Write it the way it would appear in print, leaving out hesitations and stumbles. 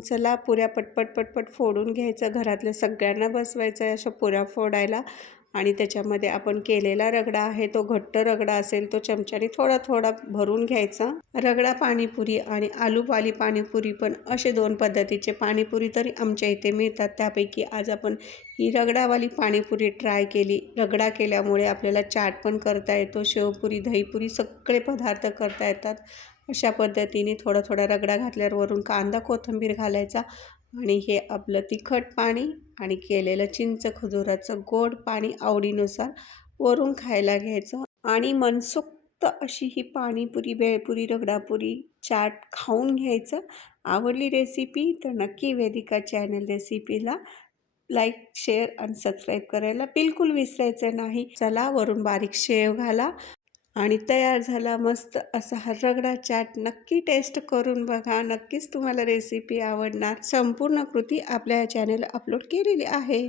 चला पुऱ्या पटपट पटपट फोडून घ्यायचं, घरातल्या सगळ्यांना बसवायचं अशा पुऱ्या फोडायला। आणि त्याच्यामध्ये आपण केलेला रगडा आहे तो घट्ट रगडा असेल तो चमच्याने थोडा थोडा भरून घ्यायचा। रगडा पाणीपुरी आणि आलूवाली पाणीपुरी पण असे दोन पद्धतीचे पाणीपुरी तरी आमच्या इथे मिळतात, त्यापैकी आज आपण ही रगडावाली पाणीपुरी ट्राय केली। रगडा केल्यामुळे आपल्याला चाट पण करता येतो, शेवपुरी दहीपुरी सगळे पदार्थ करता येतात। अशा पद्धतीने थोडा थोडा रगडा घातल्यावर वरून कांदा कोथिंबीर घालायचा आणि हे आपलं तिखट पाणी आणि केलेलं चिंच खजुराचं गोड पाणी आवडीनुसार वरून खायला घ्यायचं। आणि मनसोक्त अशी ही पाणीपुरी, भेळपुरी, रगडापुरी, चाट खाऊन घ्यायचं। आवडली रेसिपी तर नक्की वेदिका चॅनल रेसिपीला लाईक, शेअर आणि सबस्क्राईब करायला बिलकुल विसरायचं नाही। चला वरून बारीक शेव घाला आणि तयार झाला मस्त असा हा रगडा चाट। नक्की टेस्ट करून बघा, नक्कीच तुम्हाला रेसिपी आवडणार। संपूर्ण कृती आपल्या चॅनल अपलोड केलेली आहे।